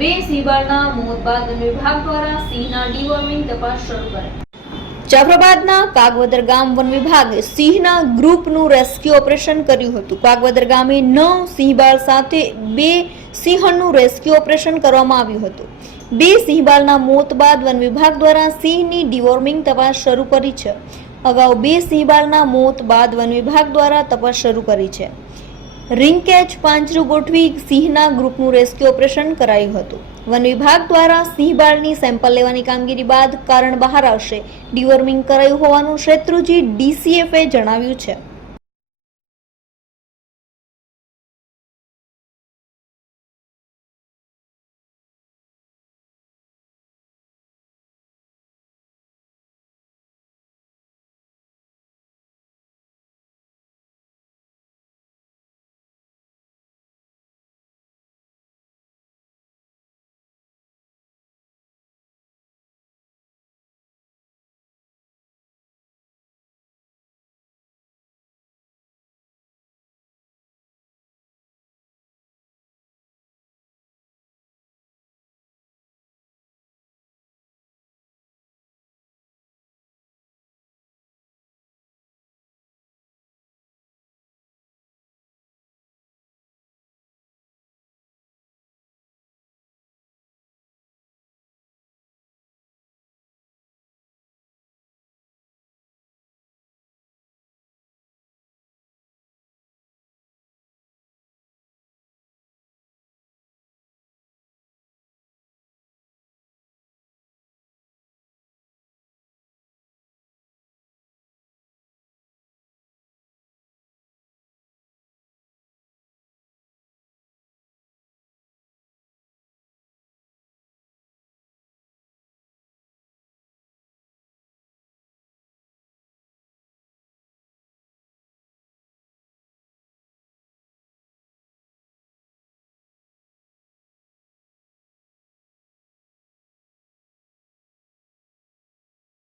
બે સિંહબાળના મોત બાદ વિભાગ દ્વારા સિંહના ડિવોર્મિંગ તપાસ શરૂ કરાઈ. જાફરાબાદના કાગવદર ગામ વન વિભાગે સિંહના ગ્રુપનું રેસ્ક્યુ ઓપરેશન કર્યું હતું. કાગવદર ગામે નવ સિંહબાળ સાથે બે સિંહણનું રેસ્ક્યુ ઓપરેશન કરવામાં આવ્યું હતું. બે સિંહબાળના મોત બાદ વન વિભાગ દ્વારા સિંહની ડિવોર્મિંગ તપાસ શરૂ કરી છે. અગાઉ બે સિંહબાળના મોત બાદ વન વિભાગ દ્વારા તપાસ શરૂ કરી છે. રિંકેચ પાંજરું ગોઠવી સિંહના ગ્રુપનું રેસ્ક્યુ ઓપરેશન કરાયું હતું. વન વિભાગ દ્વારા સિંહબાળની સેમ્પલ લેવાની કામગીરી બાદ કારણ બહાર આવશે. ડિવોર્મિંગ કરાયું હોવાનું શેત્રુજી ડીસીએફએ જણાવ્યું છે.